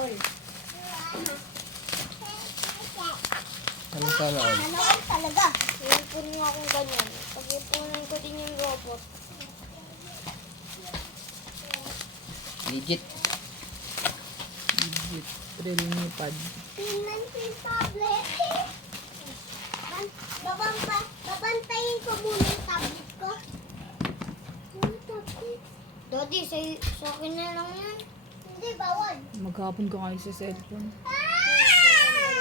all. Ano sana all? Sana all talaga. Iipunin nga akong ganyan. Pag-ipunin ko din yung robot. Legit. Legit. Pad. Tingnan ko yung tablet. Babantayin ko muna yung tablet ko. Daddy, sa akin na lang yan. Hindi, bawal. Maghapon ka ngayon sa cellphone.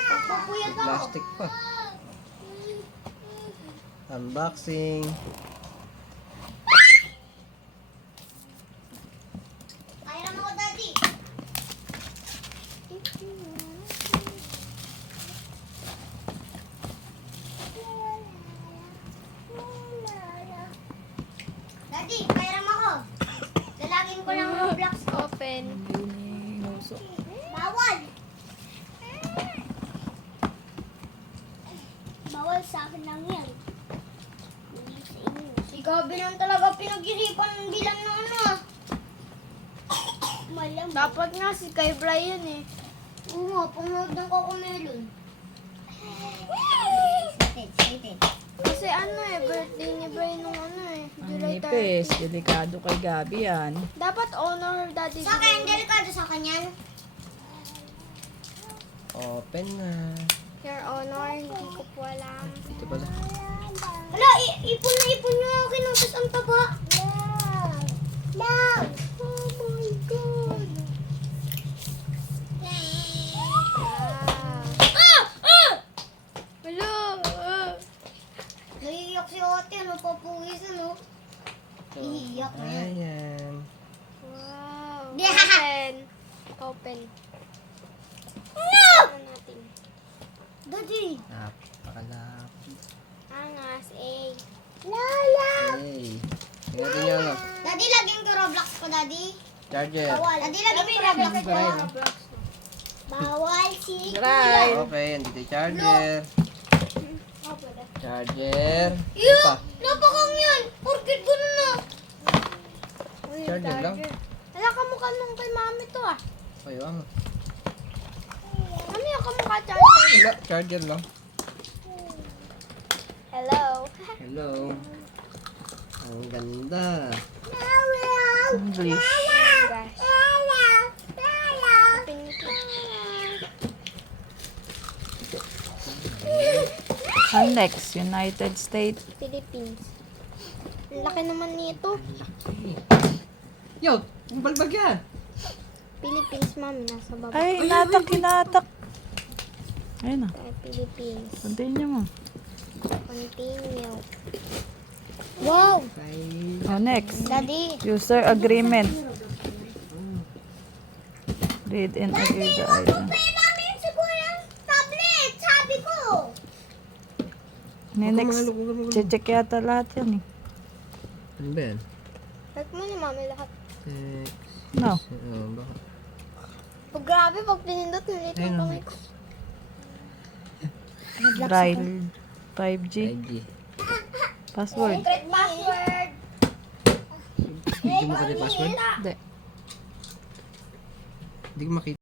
Pagpupuyat ako. Plastic pa. Unboxing. Kairam ako, Daddy. Daddy, kairam ako. Lalagin ko lang Roblox open. Hindi ni Nguso. Bawal! Bawal sa akin lang yan. Hindi sa inyo. Si Gabi lang talaga pinag-iripan bilang ng ano ah. Malam. Dapat nga si kay Brian eh. Oo nga, panood ng Cocomelon. Excited. Kasi ano eh, birthday ni Brian nung ano eh. Ang July nipis. 30. Delikado kay Gabi yan. Dapat honor daddy. Sa akin, delikado sa kanya. Open na. Your honor, hindi ko po alam. Ito pala. Hala, ipon na ipon niyo yung kinutos ang taba. Lang! Oh my God. Hello. Naiiyak si Ote, ano, papugis, ano? Iiyak na yan. Ayan. Wow. Yeah. Open. Open. No! Ano natin? Daddy! Napakalapit. Angas, eh. Lala! Hey. Tingnan niyo ano. Daddy, lagyan ko Roblox ko, Daddy. Charger. Bawal. Daddy, lagyan ko Roblox ko. Roblox. Bawal si... Right. Okay, andito yung charger. Oh, pwede. Charger. Iyo! Ito pa. Napakang yan! Porkit ko na! Uy, Charger lang. Hala, kamukha nung kay mami to ah. Kayo ang. Mami, yung kamukha charger. Wala, charger lang. Hello. Hello. Ang ganda. English. Gosh. Open nito. Ang next, United States. Philippines. Ang laki naman nito. Yo, yung balbag yan. Philippines, mami. Nasa baba. Ay, hinatak. Ayun na. Ay, Philippines. Continue mo. Continue. Wow! Oh, next. Daddy. User agreement. Read and agree the item. Pwede namin siguro yung tablet! Sabi ko! Next. Check yata lahat yan eh. Ano ba yan? Like mo ni mami lahat. No. Baka. Pag grabe, pag pinindot, nilit Ayun, ng kamay ko. Braille. 5G. 5G. Password. Secret password! Hindi mo kasi password? Hindi. Hindi ko makita.